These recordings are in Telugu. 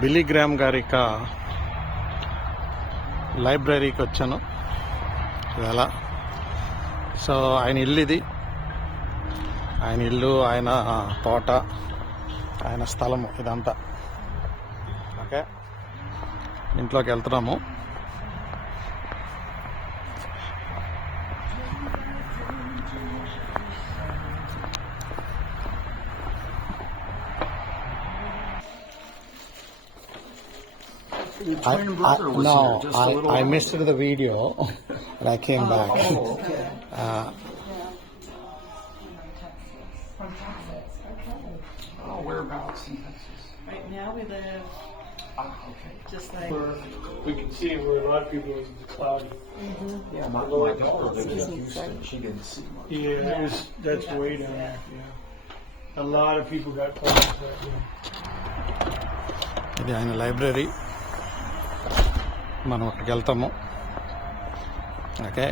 బిల్లీ గ్రామ్ గారి లైబ్రరీకి వచ్చాను ఇవాళ. సో ఆయన ఇల్లు ఇది, ఆయన ఇల్లు, ఆయన తోట, ఆయన స్థలము ఇదంతా. ఓకే, ఇంట్లోకి వెళ్తున్నాము. I missed the video and I came back. Okay. From Texas. Okay. Whereabouts in Texas? Right now we live Okay. just like. We can see where a lot of people is cloudy. Yeah, my daughter lives in Houston. She didn't see much. Yeah, that's way down there. Yeah, a lot of people got clouds that day. ఇది ఆయన లైబ్రరీ. మనం అక్కడికి వెళ్తాము. ఓకే,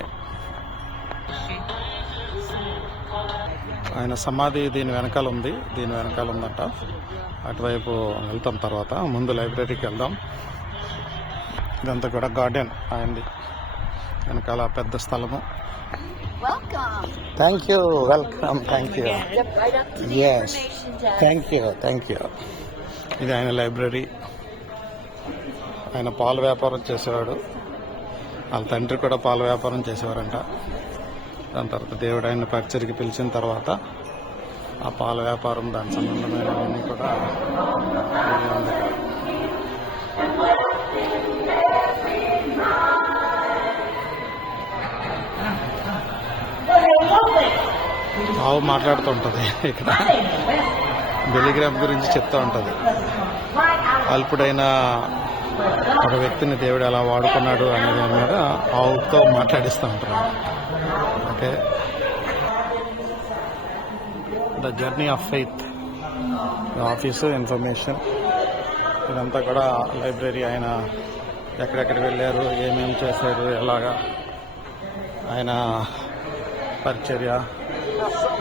ఆయన సమాధి దీని వెనకాల ఉంది, దీని వెనకాల ఉందంట. అటువైపు వెళ్తాం తర్వాత. ముందు లైబ్రరీకి వెళ్దాం. ఇదంతా కూడా గార్డెన్ ఆయనది, వెనకాల పెద్ద స్థలము. Thank you, welcome, thank you. Yes, thank you. ఇది ఆయన లైబ్రరీ. ఆయన పాల వ్యాపారం చేసేవాడు, వాళ్ళ తండ్రి కూడా పాల వ్యాపారం చేసేవారంట. దాని తర్వాత దేవుడు ఆయన పరిచర్కి పిలిచిన తర్వాత ఆ పాల వ్యాపారం, దాని సంబంధమైనవన్నీ కూడా ఉంది. ఆవు మాట్లాడుతుంటది ఇక్కడ, బిల్లీ గ్రామ్ గురించి చెప్తూ ఉంటుంది. అల్పుడైన ఒక వ్యక్తిని దేవుడు ఎలా వాడుకున్నాడు అనేది మీద ఆవుతో మాట్లాడిస్తూ ఉంటారు. Okay, the journey of faith office, information, ఇదంతా కూడా లైబ్రరీ. ఆయన ఎక్కడెక్కడికి వెళ్ళారు, ఏమేమి చేశారు, ఎలాగా ఆయన పరిచర్య,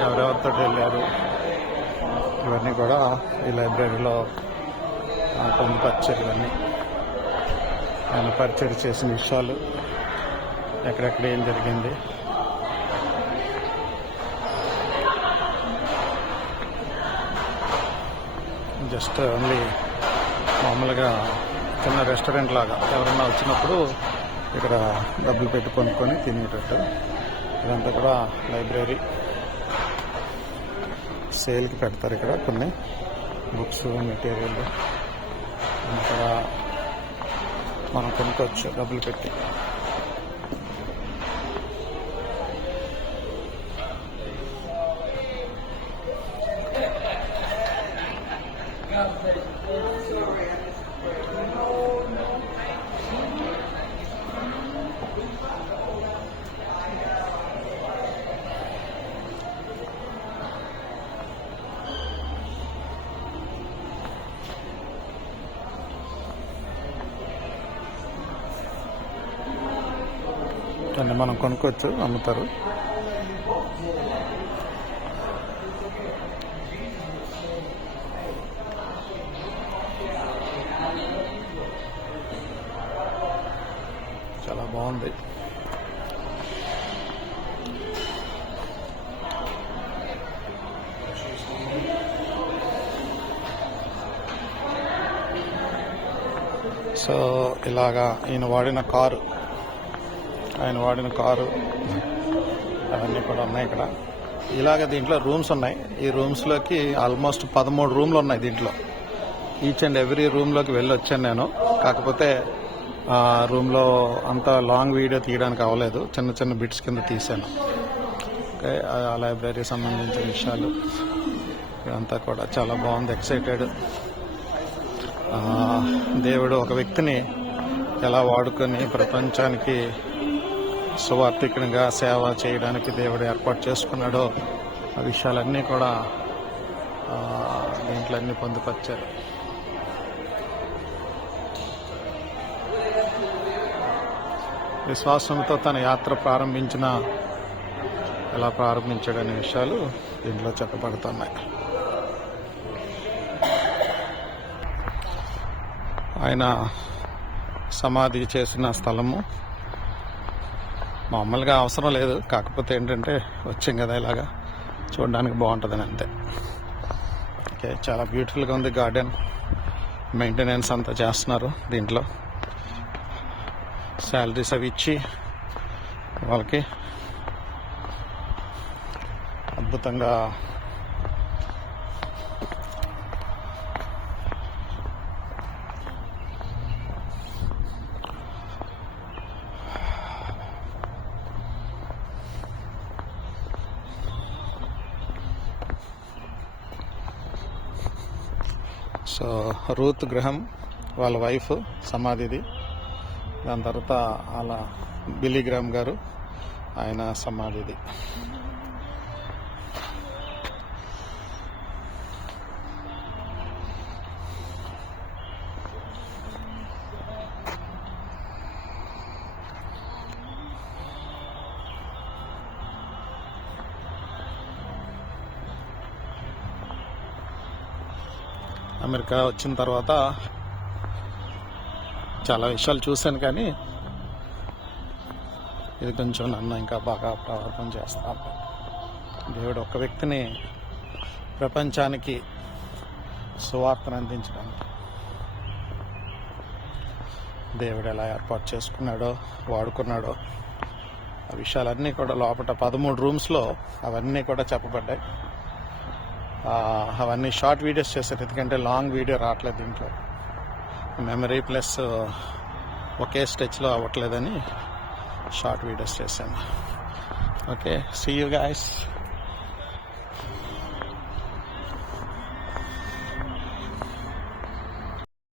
ఎవరెవరితో వెళ్ళారు, ఇవన్నీ కూడా ఈ లైబ్రరీలో పొందుపరిచారు. ఇవన్నీ ఆయన పరిచయం చేసిన విషయాలు, ఎక్కడెక్కడ ఏం జరిగింది. జస్ట్ ఓన్లీ మామూలుగా చిన్న రెస్టారెంట్ లాగా ఎవరన్నా వచ్చినప్పుడు ఇక్కడ డబ్బులు పెట్టి కొనుక్కొని తినేటట్టు. ఇదంతా కూడా లైబ్రరీ. సేల్కి పెడతారు ఇక్కడ కొన్ని బుక్స్, మెటీరియల్. ఇక్కడ మనం కొనుక్కోవచ్చు డబ్బులు పెట్టి. అన్నీ మనం కొనుక్కోవచ్చు, అమ్ముతారు. చాలా బాగుంది. సో ఇలాగా ఆయన వాడిన కారు అవన్నీ కూడా ఉన్నాయి ఇక్కడ. ఇలాగ దీంట్లో రూమ్స్ ఉన్నాయి. ఈ రూమ్స్లోకి ఆల్మోస్ట్ 13 రూమ్లు ఉన్నాయి దీంట్లో. ఈచ్ అండ్ ఎవ్రీ రూమ్లోకి వెళ్ళి వచ్చాను నేను. కాకపోతే రూమ్లో అంత లాంగ్ వీడియో తీయడానికి అవ్వలేదు, చిన్న చిన్న బిట్స్ కింద తీశాను. ఓకే, ఆ లైబ్రరీ సంబంధించిన విషయాలు ఇదంతా కూడా చాలా బాగుంది. ఎక్సైటెడ్. దేవుడు ఒక వ్యక్తిని ఎలా వాడుకొని ప్రపంచానికి సువార్థికంగా సేవ చేయడానికి దేవుడు ఏర్పాటు చేసుకున్నాడో ఆ విషయాలన్నీ కూడా దీంట్లో అన్నీ పొందుపరిచారు. విశ్వాసంతో తన యాత్ర ఎలా ప్రారంభించాడనే విషయాలు దీంట్లో చెప్పబడుతున్నాయి. ఆయన సమాధి చేసిన స్థలము. మామూలుగా అవసరం లేదు, కాకపోతే ఏంటంటే వచ్చాం కదా ఇలాగా చూడడానికి బాగుంటుందని అంతే. ఓకే, చాలా బ్యూటిఫుల్గా ఉంది గార్డెన్. మెయింటెనెన్స్ అంతా చేస్తున్నారు దీంట్లో. శాలరీస్ అవి ఇచ్చి వాళ్ళకి అద్భుతంగా సో రూత్ గ్రహం వాళ్ళ వైఫ్ సమాధిది. దాని తర్వాత వాళ్ళ బిల్లీ గ్రామ్ గారు ఆయన సమాధిది. అమెరికా వచ్చిన తర్వాత చాలా విషయాలు చూశాను, కానీ ఇది కొంచెం నన్ను ఇంకా బాగా ప్రభావితం చేస్తాను. దేవుడు ఒక్క వ్యక్తిని ప్రపంచానికి సువార్తను అందించడానికి దేవుడు ఎలా ఏర్పాటు చేసుకున్నాడో, వాడుకున్నాడో ఆ విషయాలన్నీ కూడా లోపల 13 రూమ్స్లో అవన్నీ కూడా చెప్పబడ్డాయి. అవన్నీ షార్ట్ వీడియోస్ చేశారు, ఎందుకంటే లాంగ్ వీడియో రావట్లేదు దీంట్లో. మెమరీ ప్లస్ ఒకే స్టెచ్లో అవ్వట్లేదని షార్ట్ వీడియోస్ చేశాను. Okay, see you guys.